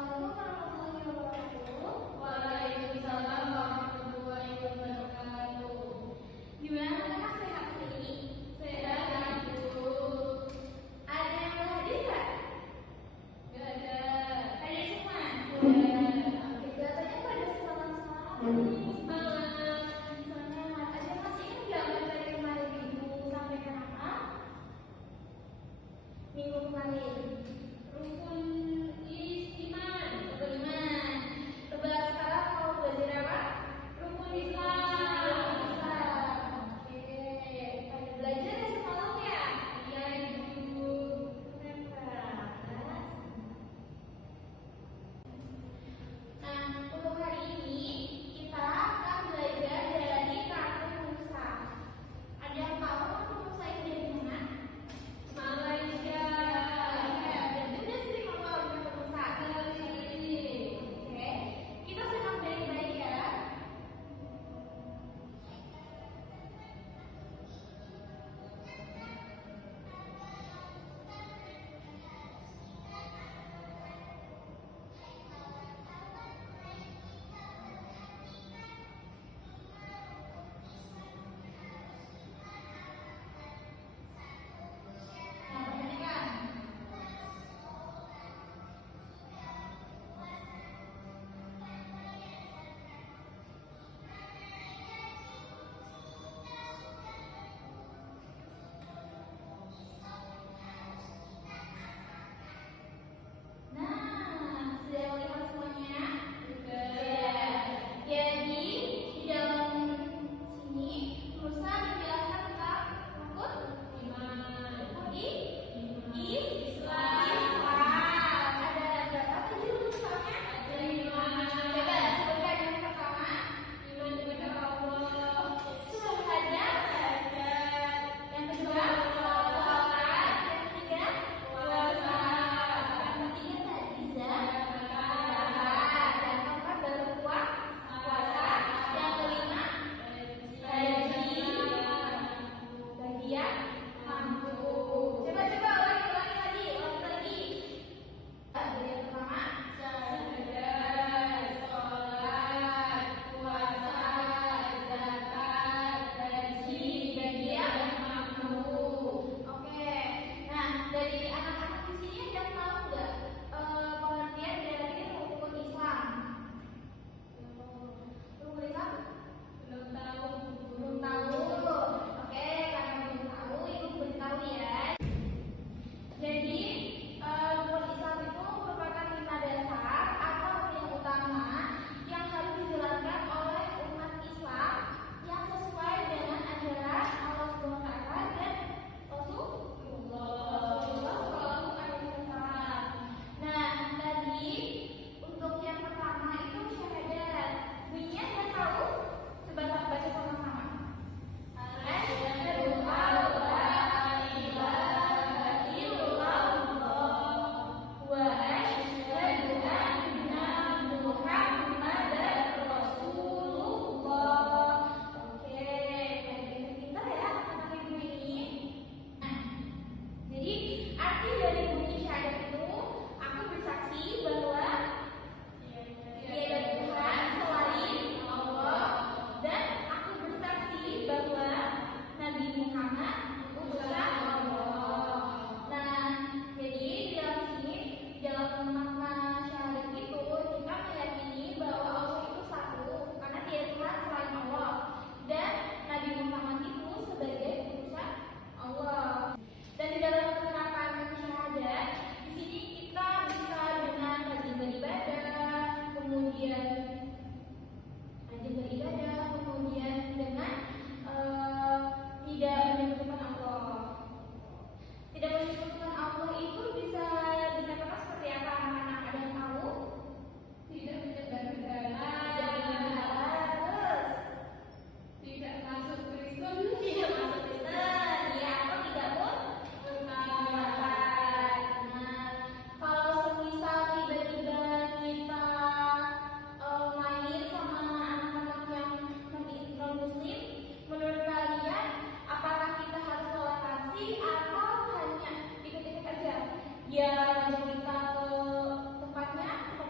Assalamualaikum warahmatullahi wabarakatuh. Waalaikumsalam warahmatullahi wabarakatuh. Gimana anak sehat hari ini? Sehat, Bu. Ada yang mau hadir nggak? Gak ada. Hadir semua? Udah. Oke, kelihatannya pada semangat-semangat. Semangat. Semangat. Ada masih ingat nggak materi kemarin Ibu sampaikan apa? Minggu kemarin. Rukun iman. Beriman. Tebak sekarang mau belajar apa? Rukun Islam. Oke, pada belajar ya semalam ya? Iya, Ibu. Keren banget. Nah, untuk hari ini kita akan belajar dari kartu Musa. Ada yang tahu kartu Musa itu dari mana? Malaysia. Ya, dan udah sering nonton kartu Musa. Oke, kita simak baik-baik ya. Nah, perhatikan. Nah, sudah melihat semuanya? Sudah. Jadi, di dalam sini Musa menjelaskan tentang rukun Iman. tadi Islam. Ada berapa tadi rukunnya? Ada iman. Coba sebutkan yang pertama. Iman kepada Allah. Syahadat. Yang kedua, salat. Yang ketiga, Puasa. yang ketiga tadi zakat. Yang keempat baru puasa. Yang kelima haji. Bagi yang mampu. Coba ulangi lagi. Jadi yang pertama, Syahadat, sholat, puasa, zakat, haji, bagi yang mampu. oke. Nah, dari anak-anak di sini ada yang tahu nggak pengertian dari rukun Islam? Rukun Islam? Belum tahu, Bu. Belum tahu. Oke, karena belum tahu, Ibu beritahu ya. Jadi, rukun Islam itu merupakan 5 dasar atau yang utama yang harus dijalankan oleh umat Islam yang sesuai dengan ajaran Allah SWT dan Rasulullah Shallallahu Alaihi Wasallam. Nah, tadi untuk yang pertama itu syahadat. Bunyinya ada tahu? Coba baca sama-sama. Asyhadu an la ilaha illallah wa asyhadu anna Muhammadar Rasulullah. Oke, pada pintar ya anak-anak ibu ini. Nah, jadi arti dari bunyi syahadat itu aku bersaksi bahwa tiada Tuhan selain Allah dan aku bersaksi bahwa Nabi Muhammad utusan Allah. Nah, jadi di dalam sini, di dalam makna syahadat itu kita meyakini bahwa Allah itu satu karena tiada Tuhan selain Allah dan Nabi Muhammad itu sebagai utusan Allah. Dan di dalam penerapan syahadat, di sini kita bisa dengan rajin beribadah, kemudian dengan tidak menyebutkan Allah. Tidak menyebutkan Allah itu bisa dikatakan seperti apa anak-anak? Ada yang tahu? Tidak menyebar Tidak berhala, harus. tidak masuk Kristen, Tidak masuk Kristen, ya atau tidak pun mengatakan. Nah, kalau semisal tiba-tiba kita main sama anak-anak yang non muslim, menurut kalian apakah kita harus toleransi atau hanya ikut-ikut aja? Ya, ngajak kita ke tempatnya, tempat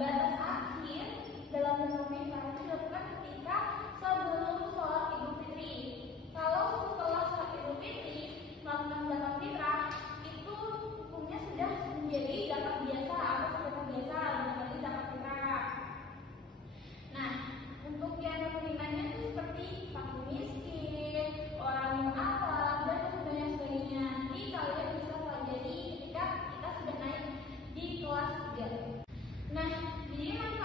batas akhir dalam zakat fitrah itu dilakukan ketika sebelum sholat Idul Fitri. Kalau setelah sholat Idul Fitri melakukan zakat fitrah itu hukumnya sudah menjadi zakat biasa atau sedekah biasa, bukan lagi zakat fitrah. Nah, untuk yang penerimanya itu seperti fakir miskin, orang yang awam, dan sebagainya. Nanti kalian bisa pelajari ketika kita sudah naik di kelas 3. Nah, jadi nanti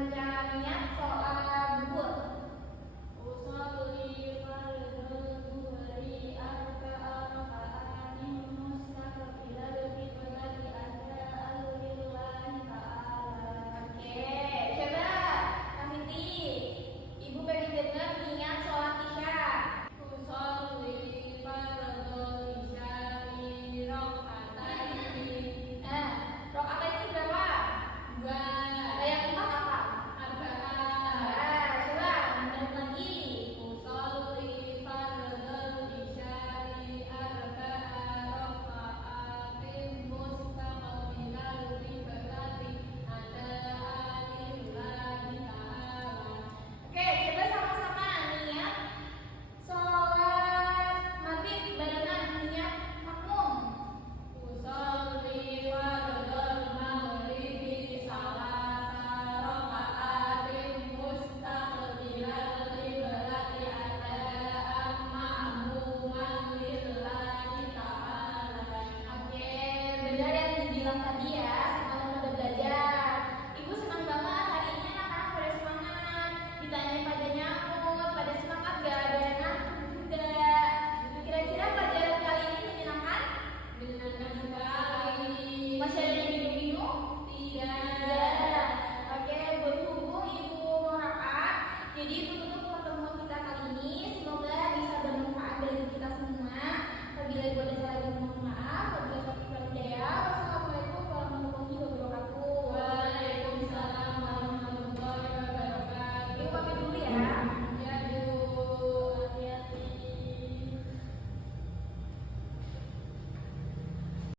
pembacaan niat soal